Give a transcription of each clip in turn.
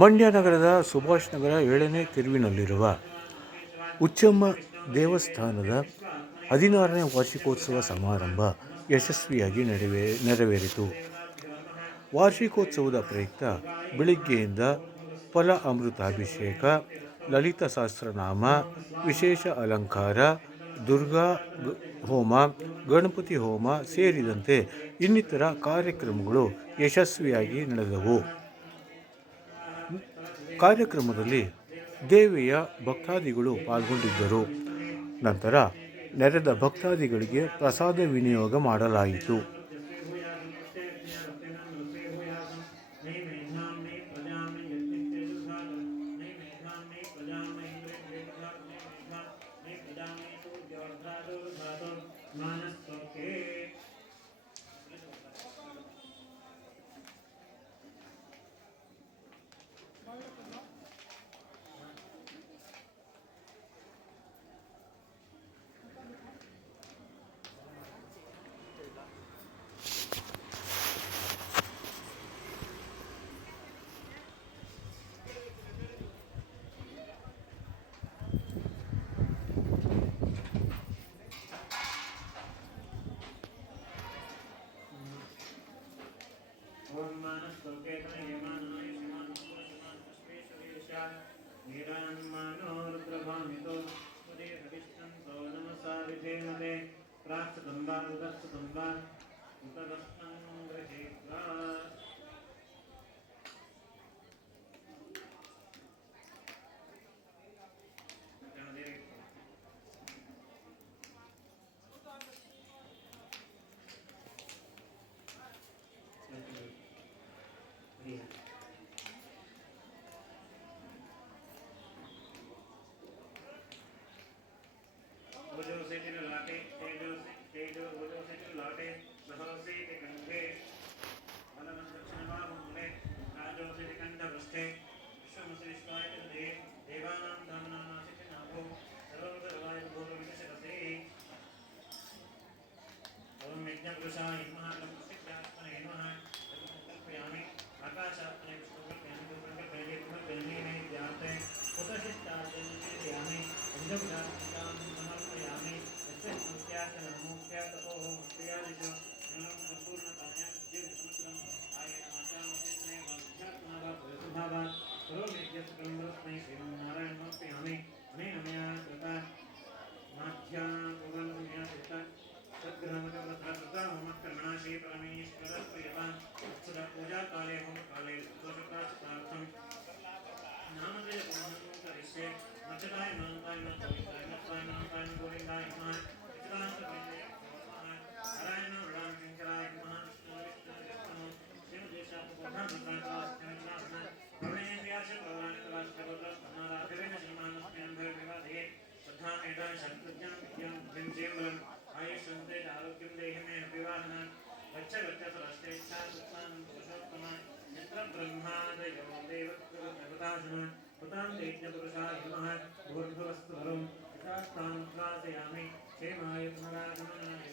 ಮಂಡ್ಯ ನಗರದ ಸುಭಾಷ್ ನಗರ ಏಳನೇ ತಿರುವಿನಲ್ಲಿರುವ ಉಚ್ಚಮ್ಮ ದೇವಸ್ಥಾನದ ಹದಿನಾರನೇ ವಾರ್ಷಿಕೋತ್ಸವ ಸಮಾರಂಭ ಯಶಸ್ವಿಯಾಗಿ ನೆರವೇ ನೆರವೇರಿತು. ವಾರ್ಷಿಕೋತ್ಸವದ ಪ್ರಯುಕ್ತ ಬೆಳಿಗ್ಗೆಯಿಂದ ಫಲ ಅಮೃತಾಭಿಷೇಕ, ಲಲಿತ ಸಹಸ್ರನಾಮ, ವಿಶೇಷ ಅಲಂಕಾರ, ದುರ್ಗಾ ಹೋಮ, ಗಣಪತಿ ಹೋಮ ಸೇರಿದಂತೆ ಇನ್ನಿತರ ಕಾರ್ಯಕ್ರಮಗಳು ಯಶಸ್ವಿಯಾಗಿ ನಡೆದವು. ಕಾರ್ಯಕ್ರಮದಲ್ಲಿ ದೇವಿಯ ಭಕ್ತಾದಿಗಳು ಪಾಲ್ಗೊಂಡಿದ್ದರು. ನಂತರ ನೆರೆದ ಭಕ್ತಾದಿಗಳಿಗೆ ಪ್ರಸಾದ ವಿನಿಯೋಗ ಮಾಡಲಾಯಿತು. नीलान्मानोरुद्रभामितो मुदे हविष्णन्तो नमसा विधेमते प्राक्षतम्बा उदक्षतम्बा उतगस्मन् गृहीत्वा Yeah. वाध्यात्मनाभात् वसुभावात् सर्वमेद्यस्कं वरस्मै श्रीमन्नारायणमर्पयामि अनेन मया कृता माध्या भगवन्मया कृता सद्ग्रहमकर्मणाशे परमेश्वरप्रियवान् सदा पूजाकाले होमकाले दोषप्राश्चितार्थं नामधेयपूर्णं करिष्ये मच्छताय मान्ताय न गोविन्दाय मत्ताय मान्ताय न गोविन्दाय नमः चित्रान्तकन्ये नमः नारायण वृणां शङ्कराय नमः विष्णु विष्णु शिवदेशात्मकर्णाभद्रान्तरास्त्यनाथन एता शत्रुज्ञां विद्यां विद्यं बलम् आयुष्यं तेज आरोग्यं देहिमे अभिवाहनं गच्छ गच्छ सरस्तेच्छा सुत्तानं पुरुषोत्तमं यत्र ब्रह्मादयो देवकृताशनं पुतां दैत्यपुरुषा हिमः भूर्भुवस्तु भरं यथास्तां उद्वासयामि क्षेमाय पुनरागमनाय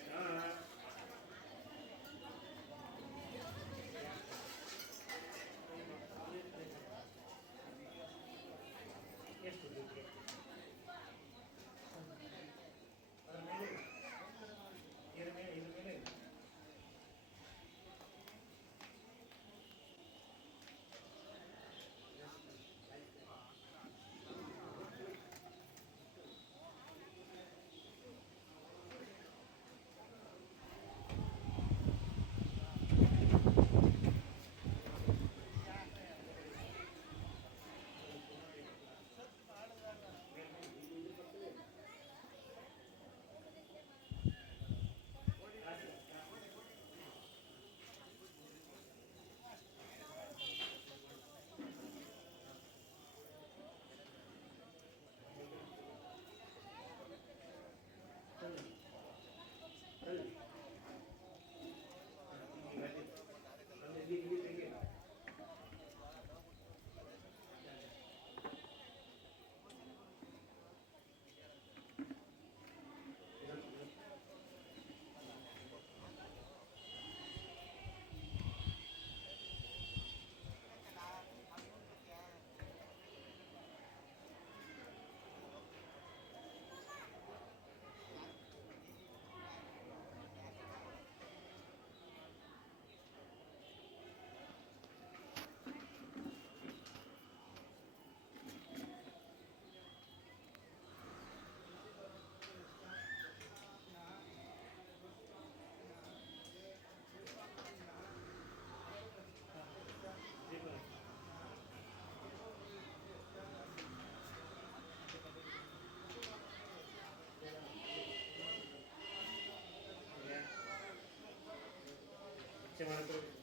হচ্ছে মনে করুন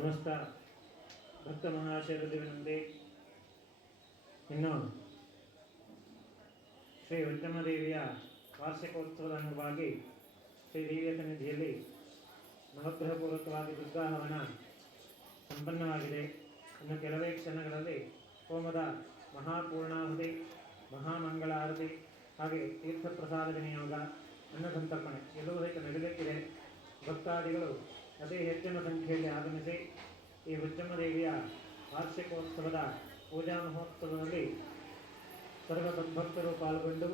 ಸಮಸ್ತ ಭಕ್ತ ಮಹಾಶಯರಲ್ಲಿ ಇನ್ನು ಶ್ರೀ ಉಜ್ಜಮದೇವಿಯ ವಾರ್ಷಿಕೋತ್ಸವದ ಅಂಗವಾಗಿ ಶ್ರೀ ದೇವಿಯ ಸನ್ನಿಧಿಯಲ್ಲಿ ನವಗ್ರಹಪೂರ್ವಕವಾಗಿ ದುರ್ಗಾಹವನ ಸಂಪನ್ನವಾಗಿದೆ. ಇನ್ನು ಕೆಲವೇ ಕ್ಷಣಗಳಲ್ಲಿ ಹೋಮದ ಮಹಾಪೂರ್ಣಾಹುತಿ, ಮಹಾಮಂಗಳಾರತಿ, ಹಾಗೆ ತೀರ್ಥಪ್ರಸಾದ ವಿನಿಯೋಗ ಅನ್ನ ಸಂತರ್ಪಣೆ ಎಲ್ಲವೂ ಸಹಿತ ನಡೆಯಬೇಕಿದೆ ಭಕ್ತಾದಿಗಳು ಅತಿ ಹೆಚ್ಚಿನ ಸಂಖ್ಯೆಯಲ್ಲಿ ಆಗಮಿಸಿ ಈ ಉಜ್ಜಮ್ಮದೇವಿಯ ವಾರ್ಷಿಕೋತ್ಸವದ ಪೂಜಾ ಮಹೋತ್ಸವದಲ್ಲಿ ಸರ್ವ ಸದ್ಭಕ್ತರು ಪಾಲ್ಗೊಂಡು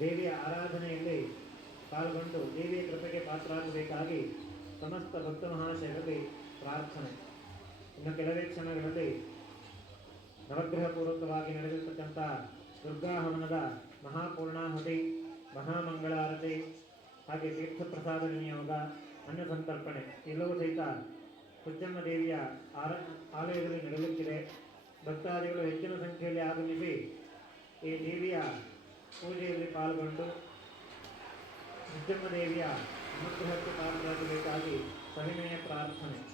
ದೇವಿಯ ಆರಾಧನೆಯಲ್ಲಿ ಪಾಲ್ಗೊಂಡು ದೇವಿಯ ಕೃಪೆಗೆ ಪಾತ್ರರಾಗಬೇಕಾಗಿ ಸಮಸ್ತ ಭಕ್ತ ಮಹಾಶಯರಲ್ಲಿ ಪ್ರಾರ್ಥನೆ. ಇನ್ನು ಕೆಲವೇ ಕ್ಷಣಗಳಲ್ಲಿ ನವಗ್ರಹ ಪೂರ್ವಕವಾಗಿ ನಡೆದಿರ್ತಕ್ಕಂಥ ದುರ್ಗಾಹವನದ ಮಹಾಪೂರ್ಣಾಹುತಿ, ಮಹಾಮಂಗಳಾರತಿ ಹಾಗೆ ತೀರ್ಥಪ್ರಸಾದ ವಿನಿಯೋಗ ಅನ್ನ ಸಂತರ್ಪಣೆ ಎಲ್ಲವೂ ಸಹಿತ ಹುಚ್ಚಮ್ಮ ದೇವಿಯ ಆರ, ಆಲಯದಲ್ಲಿ ನಡೆಯುತ್ತಿದೆ. ಭಕ್ತಾದಿಗಳು ಹೆಚ್ಚಿನ ಸಂಖ್ಯೆಯಲ್ಲಿ ಆಗಮಿಸಿ ಈ ದೇವಿಯ ಪೂಜೆಯಲ್ಲಿ ಪಾಲ್ಗೊಂಡು ಹುಚ್ಚಮ್ಮ ದೇವಿಯ ಅನುಗ್ರಹಕ್ಕೆ ಪಾತ್ರರಾಗಬೇಕಾಗಿ ಸವಿನಯ ಪ್ರಾರ್ಥನೆ.